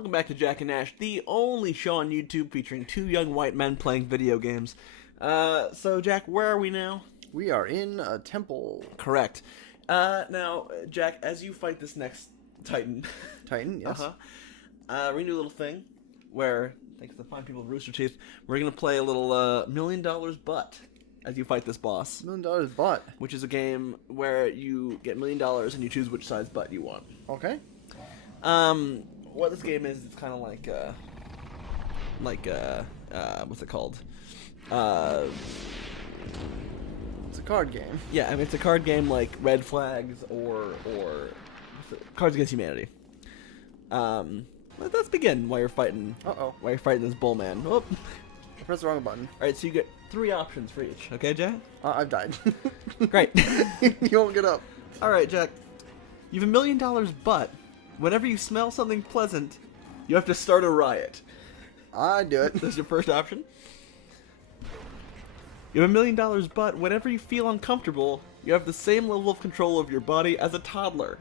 Welcome back to Jack and Nash, the only show on YouTube featuring two young white men playing video games. So Jack, where are we now? We are in a temple. Correct. Now, Jack, as you fight this next Titan... Titan, yes. We're gonna do a little thing where, thanks to the fine people of Rooster Teeth, we're gonna play a little $1 million butt as you fight this boss. $1 million butt. Which is a game where you get $1 million and you choose which size butt you want. Okay. What this game is, it's kind of like what's it called? It's a card game. Yeah, I mean, it's a card game like Red Flags or Cards Against Humanity. Let's begin while you're fighting. Uh-oh. While you're fighting this bull man. Oh. I pressed the wrong button. All right, so you get 3 options for each. Okay, Jack? I've died. Great. You won't get up. All right, Jack. You have $1 million, but whenever you smell something pleasant, you have to start a riot. I do it. That's your first option. You have $1 million, but whenever you feel uncomfortable, you have the same level of control of your body as a toddler.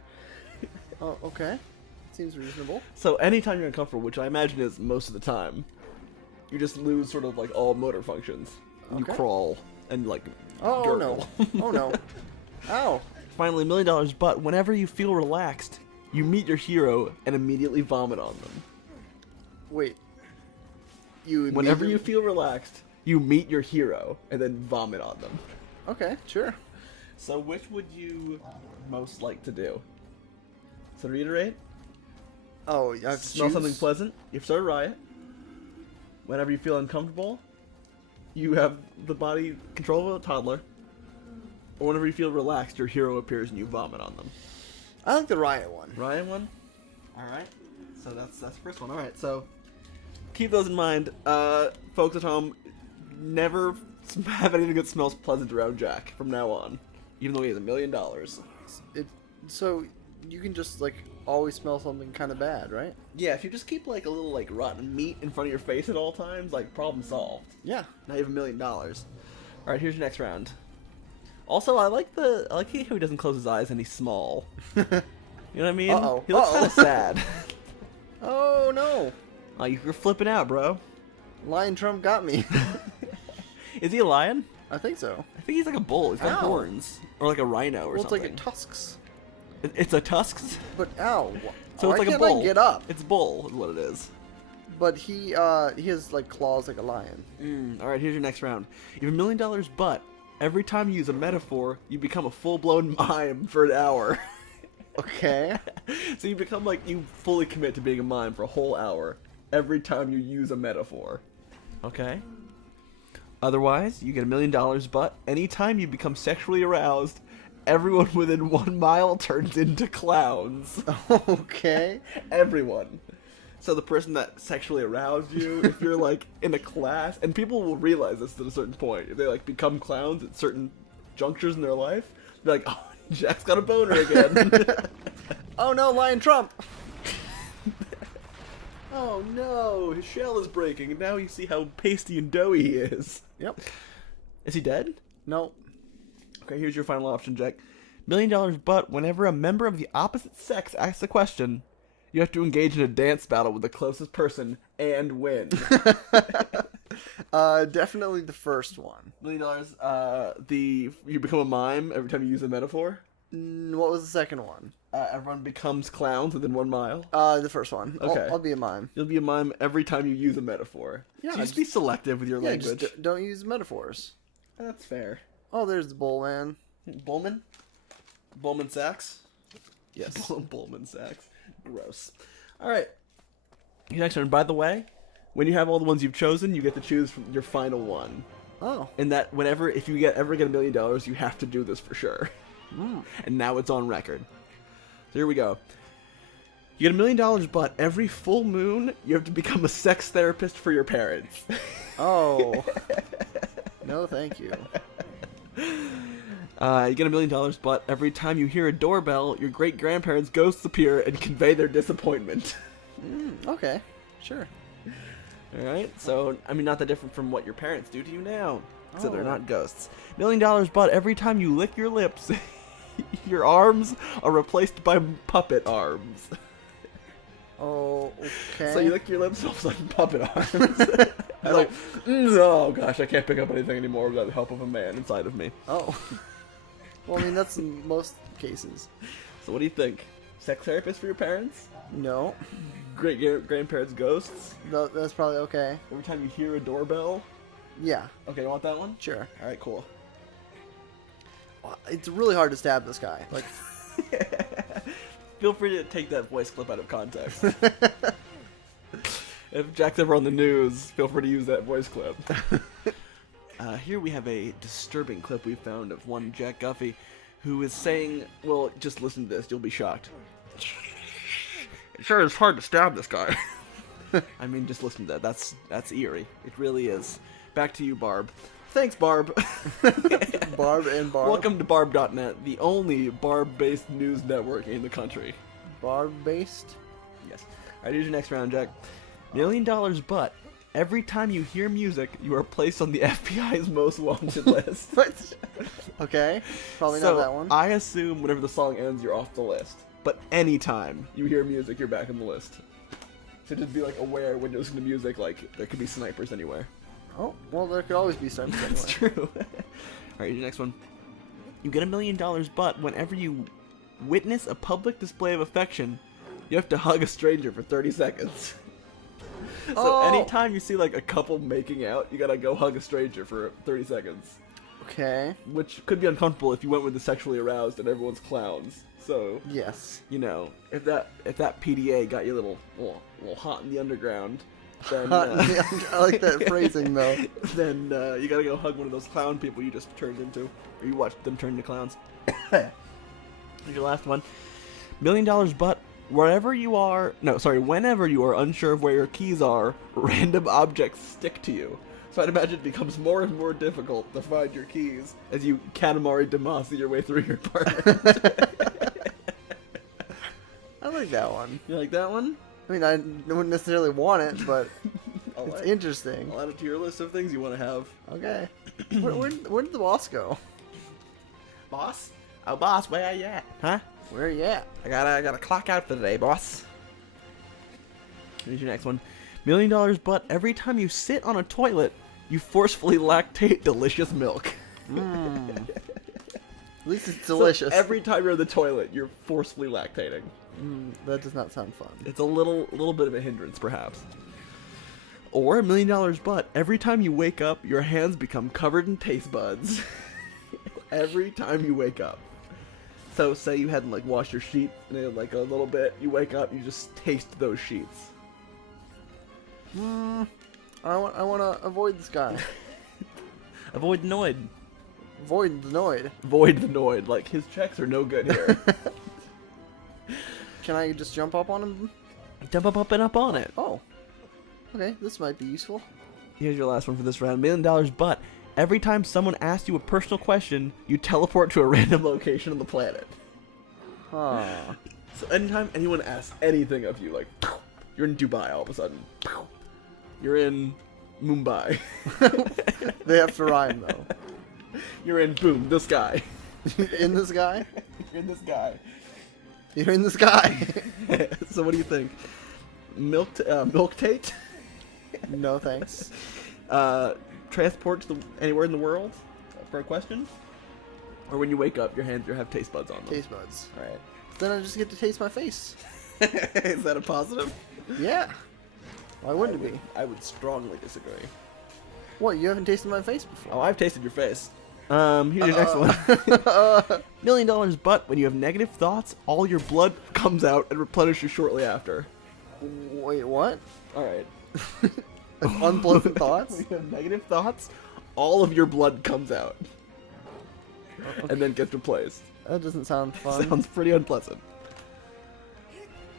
Oh, okay. Seems reasonable. So anytime you're uncomfortable, which I imagine is most of the time, you just lose sort of like all motor functions. And Okay. you crawl and like Oh, no. Oh, no. Ow. Finally, $1 million, but whenever you feel relaxed, you meet your hero and immediately vomit on them. Wait. Whenever you feel relaxed, you meet your hero and then vomit on them. Okay, sure. So which would you most like to do? So to reiterate, Oh, you have to smell choose? something pleasant, you start a riot. Whenever you feel uncomfortable, you have the body control of a toddler. Or whenever you feel relaxed, your hero appears and you vomit on them. I like the riot one. Riot one? Alright. So that's the first one. Alright, so keep those in mind. Folks at home, never have anything that smells pleasant around Jack from now on. Even though he has $1 million. So you can just like always smell something kind of bad, right? Yeah, if you just keep like a little like rotten meat in front of your face at all times, like problem solved. Yeah. Now you have $1 million. Alright, here's your next round. Also, I like how he doesn't close his eyes and he's small. You know what I mean? Uh-oh. He looks kind of sad. Oh no. Oh, you're flipping out, bro. Lion Trump got me. Is he a lion? I think so. I think he's like a bull. He's got Ow. horns. Or like a rhino or Well, something. it's like a tusks. It's a tusks? But ow. So Why it's like a can't bull. I get up? It's bull is what it is. But he has like claws like a lion. Alright, here's your next round. You have $1 million, but every time you use a metaphor, you become a full-blown mime for an hour. Okay. So you become like, you fully commit to being a mime for a whole hour every time you use a metaphor. Okay? Otherwise, you get $1 million, but anytime you become sexually aroused, everyone within 1 mile turns into clowns. Okay. Everyone. So the person that sexually aroused you, if you're like in a class, and people will realize this at a certain point, if they like become clowns at certain junctures in their life, they're like, oh, Jack's got a boner again. Oh no, Lion Trump! Oh no, his shell is breaking, and now you see how pasty and doughy he is. Yep. Is he dead? No. Okay, here's your final option, Jack. $1 million, but whenever a member of the opposite sex asks a question, you have to engage in a dance battle with the closest person and win. Definitely the first one. $1 million, you become a mime every time you use a metaphor. What was the second one? Everyone becomes clowns within 1 mile. The first one. Okay. I'll be a mime. You'll be a mime every time you use a metaphor. Yeah, So just be selective with your Yeah, language. just don't use metaphors. That's fair. Oh, there's the bull man. Bullman? Bullman Sachs? Yes. Bullman Sachs. Gross. Alright. Your next one. By the way, when you have all the ones you've chosen, you get to choose from your final one. Oh. And that if you ever get $1 million, you have to do this for sure. And now it's on record. So here we go. You get $1 million, but every full moon, you have to become a sex therapist for your parents. Oh. No, thank you. You get $1 million, but every time you hear a doorbell, your great-grandparents' ghosts appear and convey their disappointment. Okay. Sure. Alright, so, I mean, not that different from what your parents do to you now. So they're Oh. not ghosts. $1 million, but every time you lick your lips, your arms are replaced by puppet arms. Oh, okay. So you lick your lips off like puppet arms. I'm like, oh gosh, I can't pick up anything anymore without the help of a man inside of me. Oh. Well, I mean, that's in most cases. So what do you think? Sex therapist for your parents? No. Great grandparents' ghosts? That's probably okay. Every time you hear a doorbell? Yeah. Okay, you want that one? Sure. Alright, cool. Well, it's really hard to stab this guy. Like, Feel free to take that voice clip out of context. If Jack's ever on the news, feel free to use that voice clip. Here we have a disturbing clip we found of one Jack Guffey who is saying, well, just listen to this, you'll be shocked. It sure is hard to stab this guy. I mean, just listen to that. That's eerie. It really is. Back to you, Barb. Thanks, Barb. Barb and Barb. Welcome to Barb.net, the only Barb-based news network in the country. Barb-based? Yes. Alright, here's your next round, Jack. $1 million, but every time you hear music, you are placed on the FBI's most wanted list. What? Okay. Probably So, not that one. I assume whenever the song ends, you're off the list. But anytime you hear music, you're back on the list. So just be like aware when you listen to music, like there could be snipers anywhere. Oh, well, there could always be something. That's true. Alright, your next one. You get $1 million, but whenever you witness a public display of affection, you have to hug a stranger for 30 seconds. So Oh. anytime you see like a couple making out, you gotta go hug a stranger for 30 seconds. Okay. Which could be uncomfortable if you went with the sexually aroused and everyone's clowns. So, Yes. you know, if that PDA got you a little hot in the underground, then I like that phrasing, though. then you gotta go hug one of those clown people you just turned into, or you watched them turn into clowns. Here's your last one. $1 million, but whenever you are unsure of where your keys are, random objects stick to you. So I'd imagine it becomes more and more difficult to find your keys as you Katamari Damacy your way through your apartment. I like that one. You like that one? I mean, I wouldn't necessarily want it, but it's interesting. I'll add it to your list of things you want to have. Okay. Where did the boss go? Boss? Oh, boss, where are you at? Huh? Where are you at? I gotta clock out for today, boss. Here's your next one. $1 million, but every time you sit on a toilet, you forcefully lactate delicious milk. At least it's delicious. So every time you're in the toilet, you're forcefully lactating. That does not sound fun. It's a little bit of a hindrance, perhaps. Or $1 million, but every time you wake up, your hands become covered in taste buds. Every time you wake up. So say you hadn't like washed your sheet in like a little bit, you wake up, you just taste those sheets. I want to avoid this guy. Avoid the Noid. Avoid the Noid. Void the Noid. Like, his checks are no good here. Can I just jump up on him? Jump up and up on it. Oh. Okay, this might be useful. Here's your last one for this round. $1 million, but every time someone asks you a personal question, you teleport to a random location on the planet. Huh. So anytime anyone asks anything of you, like, you're in Dubai all of a sudden. You're in Mumbai. They have to rhyme, though. You're in, boom, this guy. In this guy? You're in this guy. You're in this guy. So what do you think? Milk Tate? No thanks. Transport to anywhere in the world for a question? Or when you wake up, your hands have taste buds on them? Taste buds. Alright. Then I just get to taste my face. Is that a positive? Yeah. Why wouldn't it be? I would strongly disagree. What, you haven't tasted my face before? Oh, I've tasted your face. Here's your next one. $1 million, but when you have negative thoughts, all your blood comes out and replenishes shortly after. Wait, what? Alright. Unpleasant thoughts? When you have negative thoughts, all of your blood comes out. And then gets replaced. That doesn't sound fun. Sounds pretty unpleasant.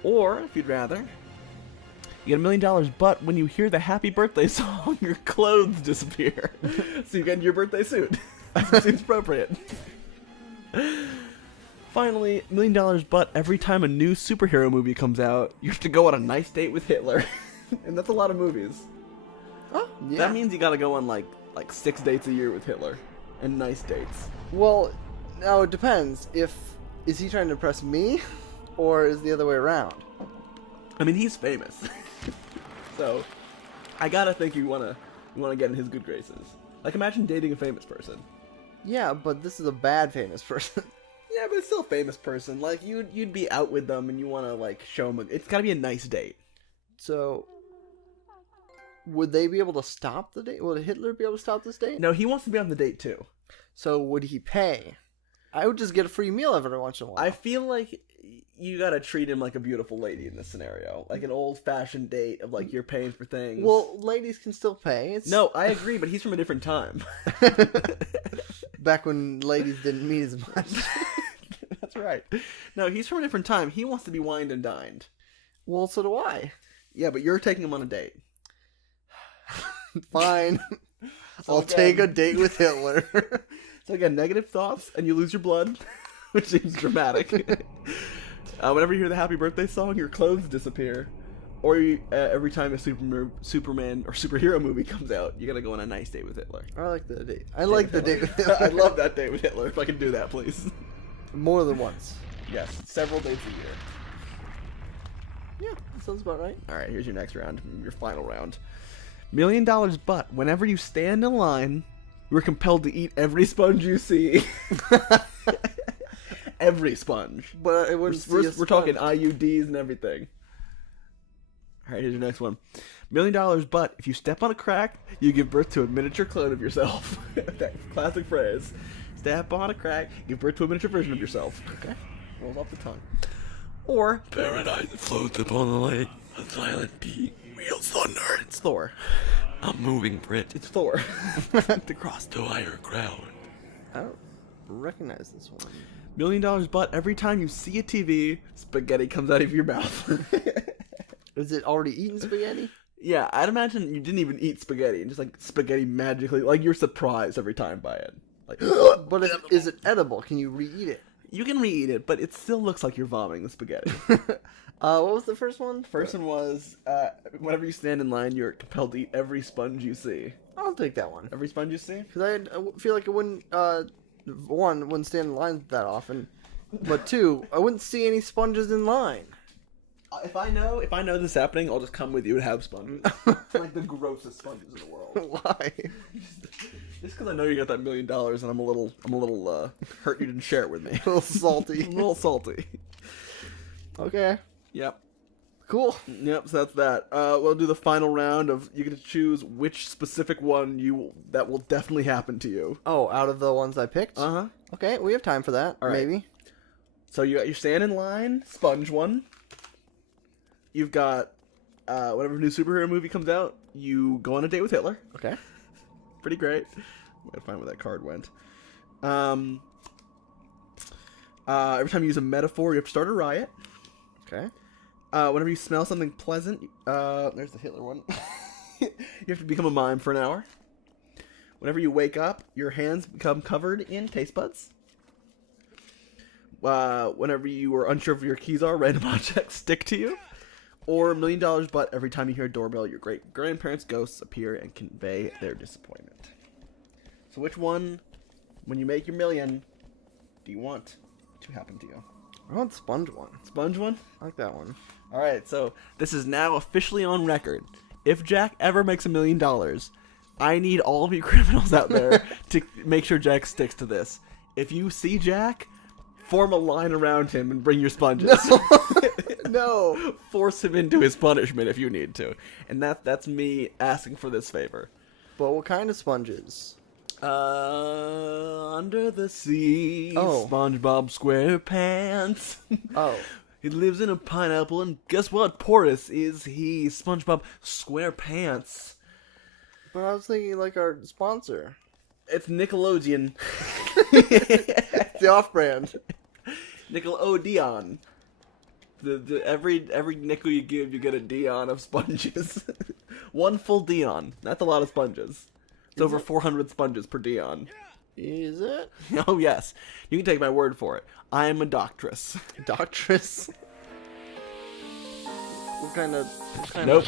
Or, if you'd rather, you get $1 million, but when you hear the happy birthday song, your clothes disappear. So you get into your birthday suit. Seems appropriate. Finally, $1 million, but every time a new superhero movie comes out, you have to go on a nice date with Hitler. And that's a lot of movies. Oh, yeah. That means you gotta go on like 6 dates a year with Hitler. And nice dates. Well, now it depends. Is he trying to impress me, or is it the other way around? I mean, he's famous. So, I gotta think you wanna get in his good graces. Like, imagine dating a famous person. Yeah, but this is a bad famous person. Yeah, but it's still a famous person. Like, you'd be out with them and you wanna, like, show them. It's gotta be a nice date. So, would they be able to stop the date? Would Hitler be able to stop this date? No, he wants to be on the date, too. So, would he pay? I would just get a free meal every once in a while. I feel like you gotta treat him like a beautiful lady in this scenario. Like an old-fashioned date of, like, you're paying for things. Well, ladies can still pay. No, I agree, but he's from a different time. Back when ladies didn't meet as much. That's right. No, he's from a different time. He wants to be wined and dined. Well, so do I. Yeah, but you're taking him on a date. Fine. So I'll again- take a date with Hitler. So again, negative thoughts, and you lose your blood, which seems dramatic. Whenever you hear the Happy Birthday song, your clothes disappear. Or every time a Superman or superhero movie comes out, you gotta go on a nice date with Hitler. I like the date. I like the date with Hitler. I'd love that date with Hitler if I could do that, please. More than once. Yes, several dates a year. Yeah, that sounds about right. All right, here's your next round, your final round. $1 million, but whenever you stand in line, you're compelled to eat every sponge you see. Every sponge. But it wouldn't. We're talking IUDs and everything. All right, here's your next one. $1 million, but if you step on a crack, you give birth to a miniature clone of yourself. That classic phrase. Step on a crack, give birth to a miniature version of yourself. Okay, rolls off the tongue. Or Paradise floats upon the lake, a silent beat wheels thunder. it's Thor. A moving bridge It's Thor. to cross to higher ground. I don't recognize this one. $1 million, but every time you see a TV, spaghetti comes out of your mouth. Is it already eaten spaghetti? Yeah, I'd imagine you didn't even eat spaghetti, and just like spaghetti magically, like you're surprised every time by it. Like, But is it edible? Can you re-eat it? you can re-eat it, but it still looks like you're vomiting the spaghetti. What was the first one? First one was, whenever you stand in line, you're compelled to eat every sponge you see. I'll take that one. Every sponge you see? Because I feel like it wouldn't, one, wouldn't stand in line that often. But two, I wouldn't see any sponges in line. If I know this is happening, I'll just come with you and have sponges. Like the grossest sponges in the world. Why? Just because I know you got that $1 million, and I'm a little hurt you didn't share it with me. A little salty. A little salty. Okay. Yep. Cool. Yep, so that's that. We'll do the final round of you get to choose which specific one that will definitely happen to you. Oh, out of the ones I picked? Uh-huh. Okay, we have time for that. All right. Maybe. So you got your stand in line, sponge one. You've got whenever a new superhero movie comes out, you go on a date with Hitler. Okay. Pretty great. I'm gonna find where that card went. Every time you use a metaphor, you have to start a riot. Okay. Whenever you smell something pleasant, there's the Hitler one. You have to become a mime for an hour. Whenever you wake up, your hands become covered in taste buds. Whenever you are unsure of where your keys are, random objects stick to you. Or $1 million, but every time you hear a doorbell, your great-grandparents' ghosts appear and convey their disappointment. So which one, when you make your million, do you want to happen to you? I want sponge one. Sponge one? I like that one. All right, so this is now officially on record. If Jack ever makes $1 million, I need all of you criminals out there to make sure Jack sticks to this. If you see Jack, form a line around him and bring your sponges. No. Force him into his punishment if you need to. And that's me asking for this favor. But what kind of sponges? Under the sea, Oh. SpongeBob SquarePants. Oh. He lives in a pineapple, and guess what? Porous is he, SpongeBob SquarePants. But I was thinking like our sponsor. It's Nickelodeon. The off-brand. Nickelodeon. Every nickel you give, you get a Dion of sponges. One full Dion. That's a lot of sponges. It's over 400 sponges per Dion. Is it? Oh, yes. You can take my word for it. I am a doctress. Doctress? What kind of... Nope.